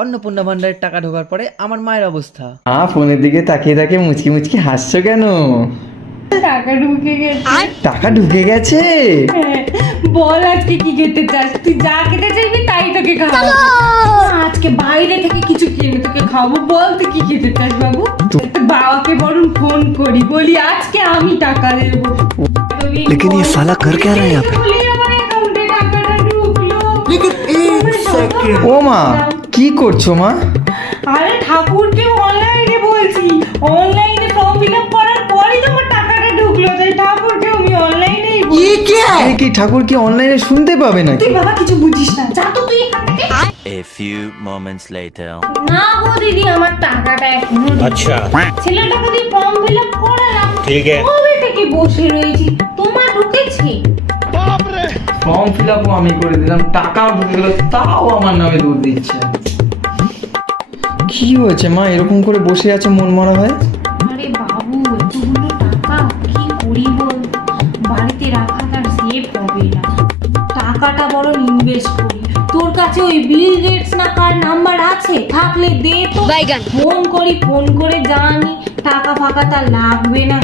অন্নপূর্ণা ভান্ডারের টাকা ঢোকার পরে আমার মায়ের অবস্থা। ফোনের দিকে তাকিয়ে তাকিয়ে মুচকি মুচকি হাসছো কেন? টাকা ঢুকে গেছে। টাকা ঢুকে গেছে? হ্যাঁ, বল আজকে কি খেতে চাস? তুই যা খেতে চাইবি তাই তোকে খাওয়াবো। আজকে বাইরে থেকে কিছু কিনে তোকে খাওয়াবো। বল তুই কি খেতে চাস বাবু? তোর বাবাকে বরং ফোন করি, বলি আজকে আমি টাকা দেবো। लेकिन ये साला कर क्या रहा है यहाँ पे? বলি আমার অ্যাকাউন্টে টাকাটা ঢুকলো। ও মা, কি করছো মা? আরে ঠাকুরকে অনলাইনে বলছি, অনলাইনে ফর্ম ফিল আপ করার পরই তোমার টাকাটা ঢুকলো, তাই ঠাকুরকে আমি অনলাইনেই বলছি। এ কি, ঠাকুর কি অনলাইনে শুনতে পাবে নাকি? তুই বাবা কিছু বুঝিস না, যা তো তুই এখান থেকে। A few moments later. না গো দিদি, আমার টাকাটা এখনো अच्छा ছেলেটাকে দিয়ে ফর্ম ফিল আপ করালাম, ठीक है। কবে থেকে বসে রয়েছি, তোমার ঢুকেছে? ফর্ম ফিল আপও আমি করে দিলাম, টাকাও ঢুকে গেল, তাও আমার নামে দুধ দিচ্ছে। কি হয়েছে মা, এরকম করে বসে আছো মন মরা হয়? আরে বাবু, এতগুলো টাকা কি করি বল, বাড়িতে রাখা তার সেভ হবে না, টাকাটা বড় ইনভেস্ট করি। তোর কাছে ওই বিল গেটস না কার নাম্বার আছে? থাকলে দে তো, ফোন করে জানি টাকা ফাঁকা তার লাগবে না।